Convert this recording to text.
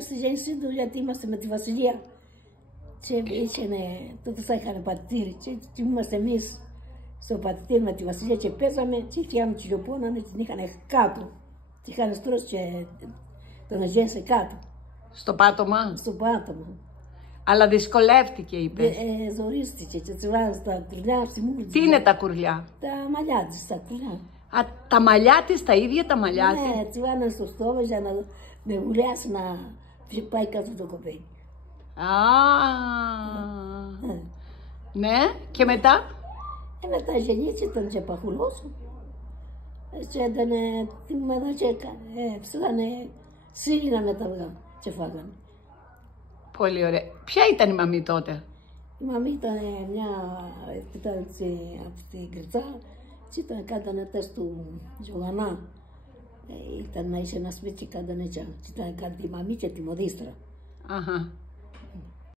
Στη γέννησή του, γιατί είμαστε με τη Βασιλεία. Και τότε θα είχαν πατητήρι. Και είμαστε εμείς στο πατητήρι με τη Βασιλεία και παίζαμε. Και είχαμε τη Γιοπόνα, την είχαν κάτω. Τη είχαν στρώσει και τον γέννησε κάτω. Στο πάτωμα. Στο πάτωμα. Αλλά δυσκολεύτηκε, είπε. Ζορίστηκε και τη βάζει τα κουρλιά στη μούρη. Τι είναι τα κουρλιά? Τα μαλλιά της, τα κουρλιά. Α, τα μαλλιά της, τα ίδια τα μαλλιά της. Ναι, τη βάζανε στο στόμα για να με βουλιάσει να πάει κάτω το κοπέλι. Ναι, και μετά? Μετά γεννήθηκε, ήταν και παχουλός. Και ήταν, θυμάμαι εδώ και ψήνανε σίλινα με τα αυγά και φάγανε. Πολύ ωραία. Ποια ήταν η μαμή τότε? Η μαμή ήταν ήταν από την Κρυτσά και ήταν κάτανε τες του Γιωγανά. Ήταν να είσαι ένα σπίτι και κάτανε και ήταν κάτι η μαμή και τη μοδίστρα. Αχα.